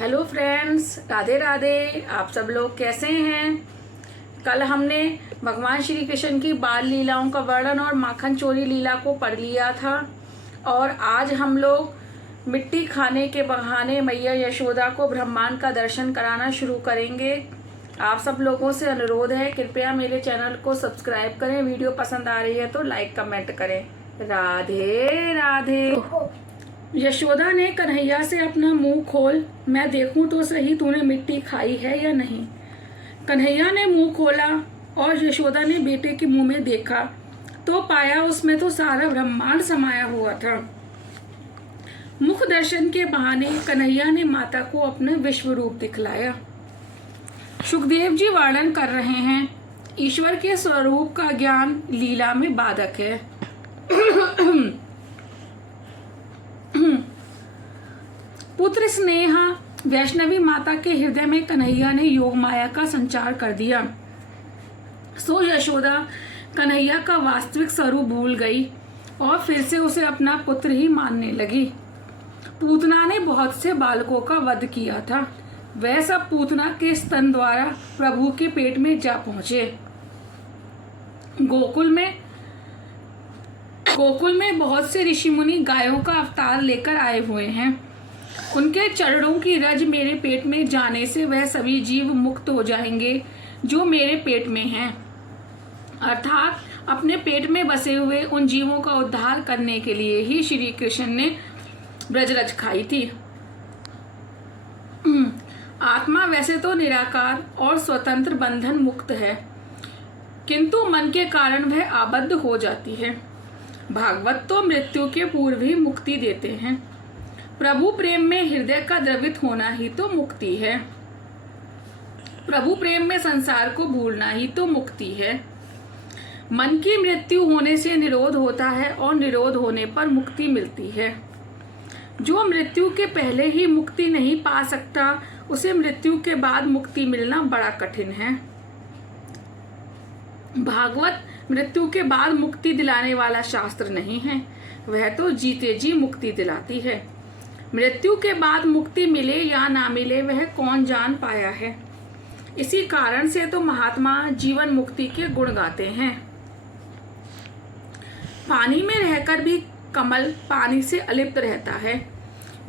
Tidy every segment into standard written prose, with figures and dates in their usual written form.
Hello friends, Radhe Radhe. आप सब लोग कैसे हैं? कल हमने भगवान श्री कृष्ण की बाल लीलाओं का वर्णन और माखन चोरी लीला को पढ़ लिया था और आज हम लोग मिट्टी खाने के बहाने मैया यशोदा को ब्रह्मांड का दर्शन कराना शुरू करेंगे। आप सब लोगों से अनुरोध है, कृपया मेरे चैनल को सब्सक्राइब करें। वीडियो पसंद आ रही है तो लाइक कमेंट करें। राधे राधे। यशोदा ने कन्हैया से अपना मुंह खोल, मैं देखूं तो सही तूने मिट्टी खाई है या नहीं। कन्हैया ने मुंह खोला और यशोदा ने बेटे के मुंह में देखा तो पाया उसमें तो सारा ब्रह्मांड समाया हुआ था। मुख दर्शन के बहाने कन्हैया ने माता को अपना विश्व रूप दिखलाया। सुखदेव जी वर्णन कर रहे हैं, ईश्वर के स्वरूप का ज्ञान लीला में बाधक है। पुत्र स्नेहा वैष्णवी माता के हृदय में कन्हैया ने योग माया का संचार कर दिया। सो यशोदा कन्हैया का वास्तविक स्वरूप भूल गई और फिर से उसे अपना पुत्र ही मानने लगी। पूतना ने बहुत से बालकों का वध किया था। वह सब पूतना के स्तन द्वारा प्रभु के पेट में जा पहुंचे। गोकुल में बहुत से ऋषि मुनि गायों का अवतार लेकर आए हुए हैं। उनके चरणों की रज मेरे पेट में जाने से वह सभी जीव मुक्त हो जाएंगे जो मेरे पेट में हैं। अर्थात अपने पेट में बसे हुए उन जीवों का उद्धार करने के लिए ही श्री कृष्ण ने ब्रजरज खाई थी। आत्मा वैसे तो निराकार और स्वतंत्र बंधन मुक्त है, किंतु मन के कारण वह आबद्ध हो जाती है। भागवत तो मृत्यु के पूर्व ही मुक्ति देते हैं। प्रभु प्रेम में हृदय का द्रवित होना ही तो मुक्ति है। प्रभु प्रेम में संसार को भूलना ही तो मुक्ति है। मन की मृत्यु होने से निरोध होता है और निरोध होने पर मुक्ति मिलती है। जो मृत्यु के पहले ही मुक्ति नहीं पा सकता, उसे मृत्यु के बाद मुक्ति मिलना बड़ा कठिन है। भागवत मृत्यु के बाद मुक्ति दिलाने वाला शास्त्र नहीं है, वह तो जीते जी मुक्ति दिलाती है। मृत्यु के बाद मुक्ति मिले या ना मिले वह कौन जान पाया है। इसी कारण से तो महात्मा जीवन मुक्ति के गुण गाते हैं। पानी में रहकर भी कमल पानी से अलिप्त रहता है।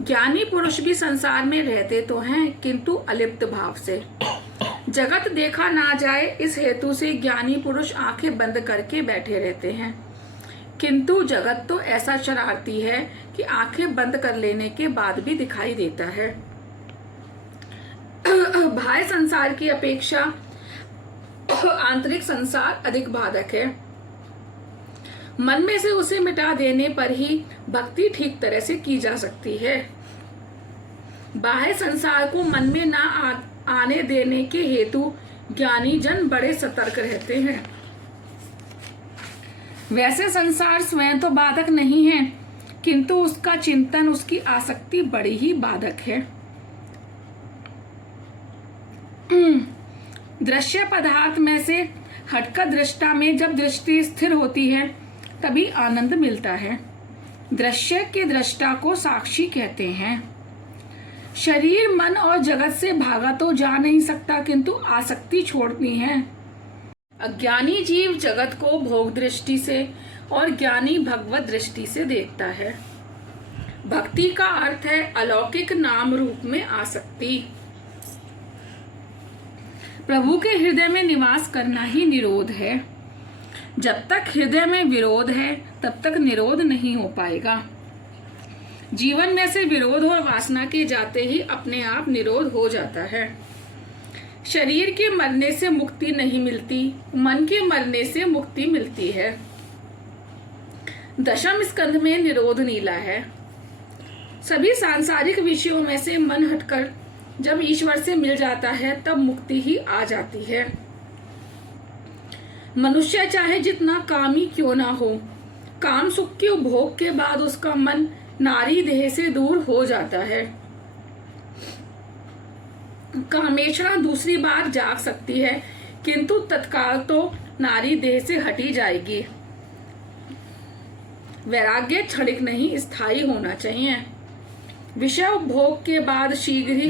ज्ञानी पुरुष भी संसार में रहते तो हैं, किंतु अलिप्त भाव से। जगत देखा ना जाए इस हेतु से ज्ञानी पुरुष आंखें बंद करके बैठे रहते हैं, किंतु जगत तो ऐसा शरारती है कि आंखें बंद कर लेने के बाद भी दिखाई देता है। बाह्य संसार की अपेक्षा आंतरिक संसार अधिक बाधक है। मन में से उसे मिटा देने पर ही भक्ति ठीक तरह से की जा सकती है। बाह्य संसार को मन में ना आने देने के हेतु ज्ञानी जन बड़े सतर्क रहते हैं। वैसे संसार स्वयं तो बाधक नहीं है, किंतु उसका चिंतन, उसकी आसक्ति बड़ी ही बाधक है। दृश्य पदार्थ में से हटकर दृष्टा में जब दृष्टि स्थिर होती है तभी आनंद मिलता है। दृश्य के दृष्टा को साक्षी कहते हैं। शरीर, मन और जगत से भागा तो जा नहीं सकता, किंतु आसक्ति छोड़नी है। अज्ञानी जीव जगत को भोग दृष्टि से और ज्ञानी भगवत दृष्टि से देखता है। भक्ति का अर्थ है अलौकिक नाम रूप में आसक्ति। प्रभु के हृदय में निवास करना ही निरोध है। जब तक हृदय में विरोध है तब तक निरोध नहीं हो पाएगा। जीवन में से विरोध और वासना के जाते ही अपने आप निरोध हो जाता है। शरीर के मरने से मुक्ति नहीं मिलती, मन के मरने से मुक्ति मिलती है। दशम स्कंध में निरोध नीला है। सभी सांसारिक विषयों में से मन हटकर जब ईश्वर से मिल जाता है तब मुक्ति ही आ जाती है। मनुष्य चाहे जितना कामी क्यों ना हो, काम सुख के उपभोग के बाद उसका मन नारी देह से दूर हो जाता है। कामेष्णा दूसरी बार जाग सकती है, किंतु तत्काल तो नारी देह से हटी जाएगी। वैराग्य क्षणिक नहीं, स्थायी होना चाहिए। विषय उपभोग के बाद शीघ्र ही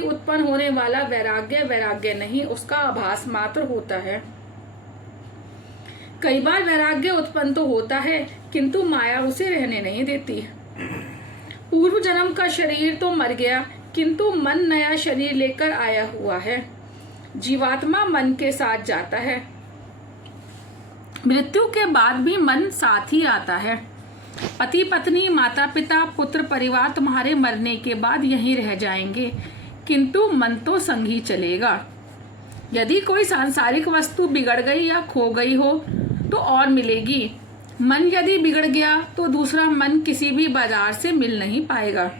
उत्पन्न होने वाला वैराग्य वैराग्य नहीं, उसका आभास मात्र होता है। कई बार वैराग्य उत्पन्न तो होता है किंतु माया उसे रहने नहीं देती। पूर्व जन्म का शरीर तो मर गया किंतु मन नया शरीर लेकर आया हुआ है। जीवात्मा मन के साथ जाता है, मृत्यु के बाद भी मन साथ ही आता है। पति पत्नी माता पिता पुत्र परिवार तुम्हारे मरने के बाद यहीं रह जाएंगे किंतु मन तो संग ही चलेगा। यदि कोई सांसारिक वस्तु बिगड़ गई या खो गई हो तो और मिलेगी। मन यदि बिगड़ गया तो दूसरा मन किसी भी बाजार से मिल नहीं पाएगा।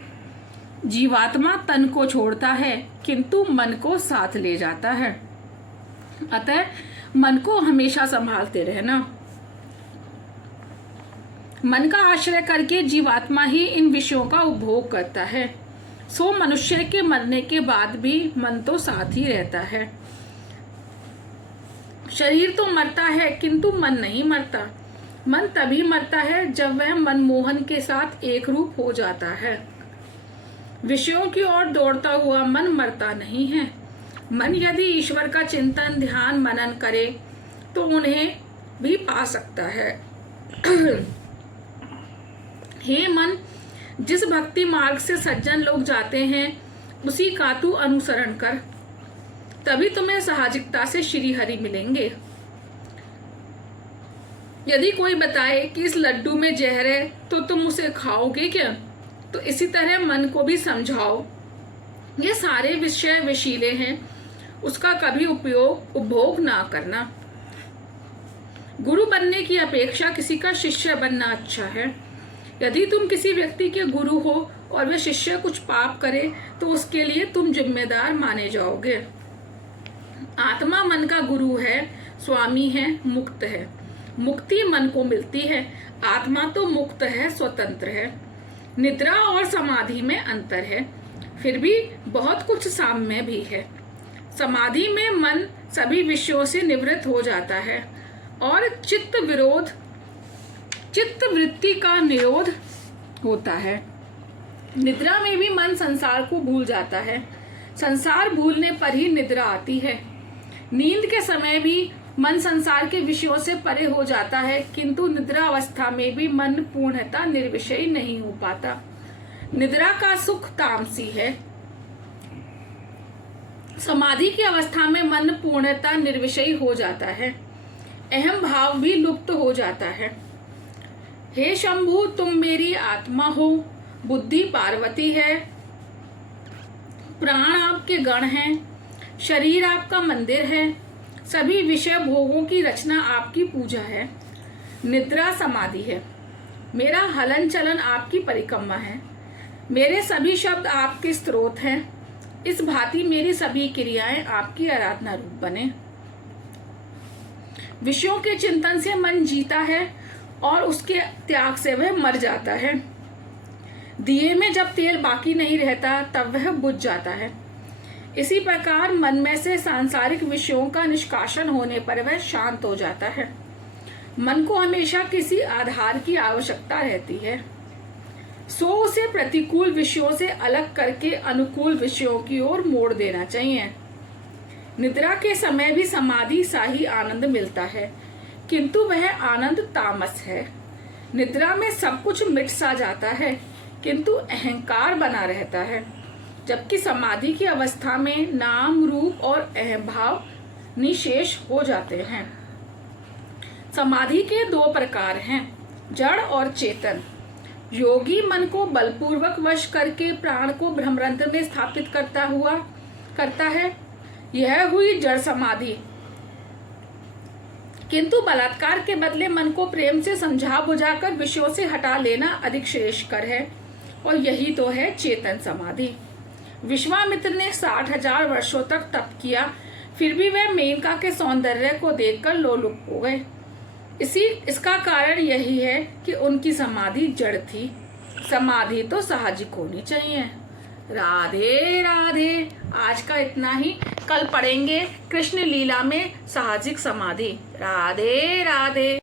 जीवात्मा तन को छोड़ता है किंतु मन को साथ ले जाता है। अतः मन को हमेशा संभालते रहना। मन का आश्रय करके जीवात्मा ही इन विषयों का उपभोग करता है। सो मनुष्य के मरने के बाद भी मन तो साथ ही रहता है। शरीर तो मरता है किंतु मन नहीं मरता। मन तभी मरता है जब वह मनमोहन के साथ एक रूप हो जाता है। विषयों की ओर दौड़ता हुआ मन मरता नहीं है। मन यदि ईश्वर का चिंतन ध्यान मनन करे तो उन्हें भी पा सकता है। हे मन, जिस भक्ति मार्ग से सज्जन लोग जाते हैं उसी का तू अनुसरण कर, तभी तुम्हें साहजिकता से श्री हरि मिलेंगे। यदि कोई बताए कि इस लड्डू में जहर है तो तुम उसे खाओगे क्या, तो इसी तरह मन को भी समझाओ ये सारे विषय विशीले हैं, उसका कभी उपभोग ना करना। गुरु बनने की अपेक्षा किसी का शिष्य बनना अच्छा है। यदि तुम किसी व्यक्ति के गुरु हो और वह शिष्य कुछ पाप करे तो उसके लिए तुम जिम्मेदार माने जाओगे। आत्मा मन का गुरु है, स्वामी है, मुक्त है। मुक्ति मन को मिलती है, आत्मा तो मुक्त है, स्वतंत्र है। निद्रा और समाधि में अंतर है, फिर भी बहुत कुछ साम्य भी है। समाधि में मन सभी विषयों से निवृत्त हो जाता है और चित्त वृत्ति का निरोध होता है। निद्रा में भी मन संसार को भूल जाता है। संसार भूलने पर ही निद्रा आती है। नींद के समय भी मन संसार के विषयों से परे हो जाता है किंतु निद्रा अवस्था में भी मन पूर्णतः निर्विषयी नहीं हो पाता। निद्रा का सुख तामसी है। समाधि की अवस्था में मन पूर्णतः निर्विषयी हो जाता है, अहम भाव भी लुप्त हो जाता है। हे शंभु, तुम मेरी आत्मा हो, बुद्धि पार्वती है, प्राण आपके गण हैं, शरीर आपका मंदिर है, सभी विषय भोगों की रचना आपकी पूजा है। निद्रा समाधि है, मेरा हलन चलन आपकी परिक्रमा है, मेरे सभी शब्द आपके स्रोत हैं। इस भांति मेरी सभी क्रियाएं आपकी आराधना रूप बने। विषयों के चिंतन से मन जीता है और उसके त्याग से वह मर जाता है। दिए में जब तेल बाकी नहीं रहता तब वह बुझ जाता है। इसी प्रकार मन में से सांसारिक विषयों का निष्कासन होने पर वह शांत हो जाता है। मन को हमेशा किसी आधार की आवश्यकता रहती है, सो उसे प्रतिकूल विषयों से अलग करके अनुकूल विषयों की ओर मोड़ देना चाहिए। निद्रा के समय भी समाधि सा ही आनंद मिलता है किंतु वह आनंद तामस है। निद्रा में सब कुछ मिट सा जाता है किंतु अहंकार बना रहता है, जबकि समाधि की अवस्था में नाम रूप और अहम भाव निशेष हो जाते हैं। समाधि के दो प्रकार हैं, जड़ और चेतन। योगी मन को बलपूर्वक वश करके प्राण को ब्रह्मरंध्र में स्थापित करता है, यह हुई जड़ समाधि। किंतु बलात्कार के बदले मन को प्रेम से समझा बुझाकर विषयों से हटा लेना अधिक श्रेयस्कर है, और यही तो है चेतन समाधि। विश्वामित्र ने 60,000 वर्षों तक तप किया, फिर भी वह मेनका के सौंदर्य को देखकर लोलुप हो गए। इसका कारण यही है कि उनकी समाधि जड़ थी। समाधि तो साहजिक होनी चाहिए। राधे राधे। आज का इतना ही, कल पढ़ेंगे कृष्ण लीला में साहजिक समाधि। राधे राधे।